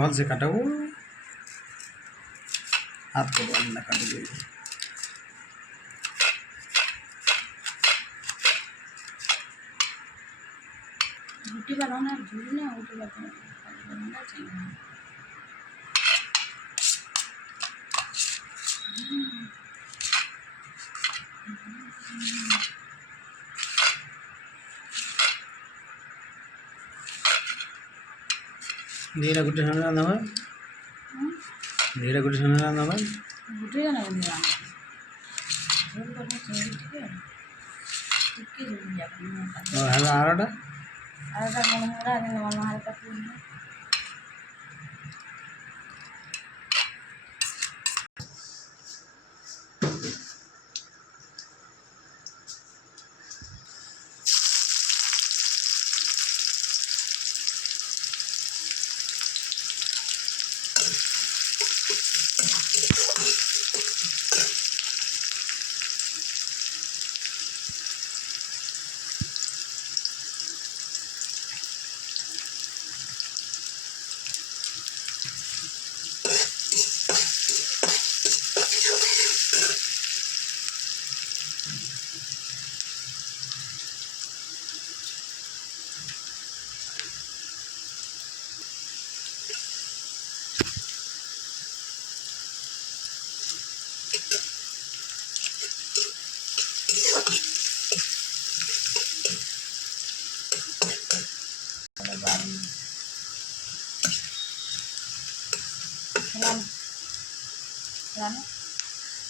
भल से काटो, हाथ को बंद ना काट दे। रोटी बनाना जरूरी ना, रोटी बनाना चाहिए। नीरा गुटे सामने रांधा भाई, नीरा गुटे सामने रांधा भाई, गुटे का नहीं रांधा, झोल करना चाहिए, ठीक है, टिक्की झोल जाती है। और हला आराटा मन हो रहा है, नमक हमारे पास नहीं है।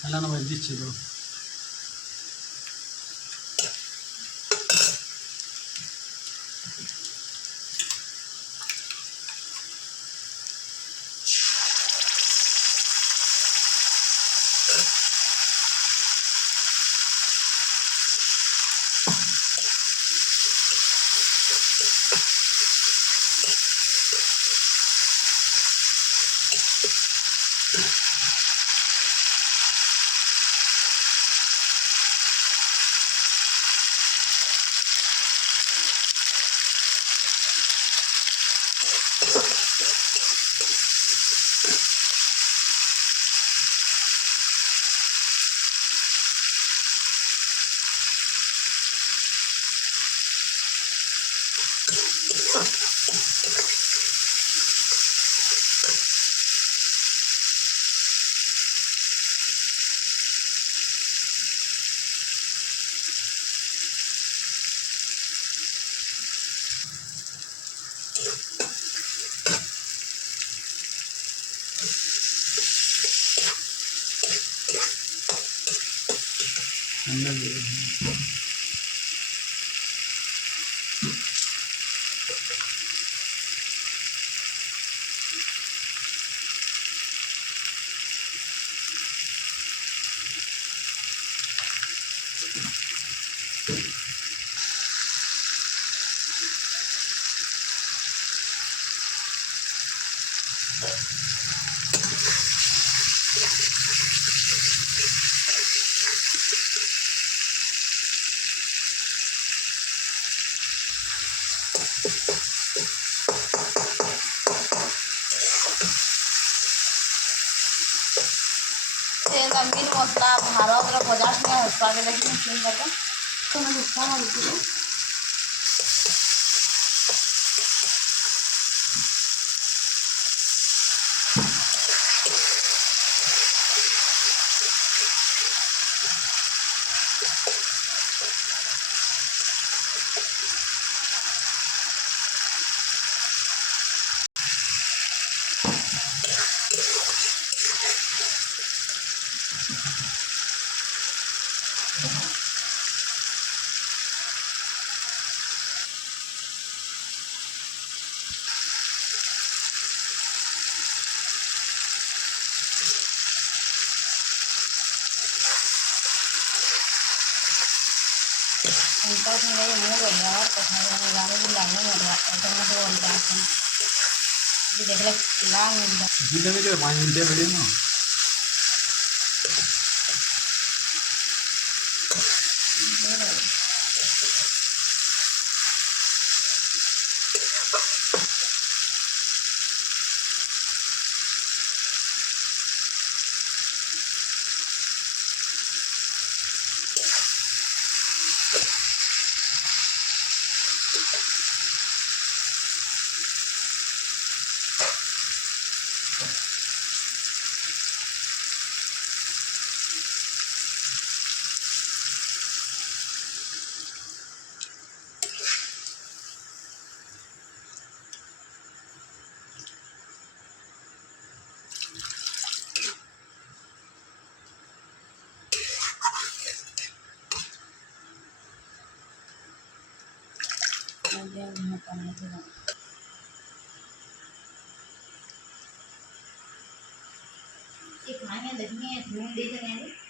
हला ना भाई दिच्छे तो अंदर दे मीट मसला भारत बजार में स्वाद लगी क्लीन करके तो मैं entonces me dio muy bueno ahora pues me va a ir la nueva entonces no voy a hacer y de la जीते में जो 5 मिनट वीडियो ना करने से ये खाएंगे देखनी है नून दे देंगे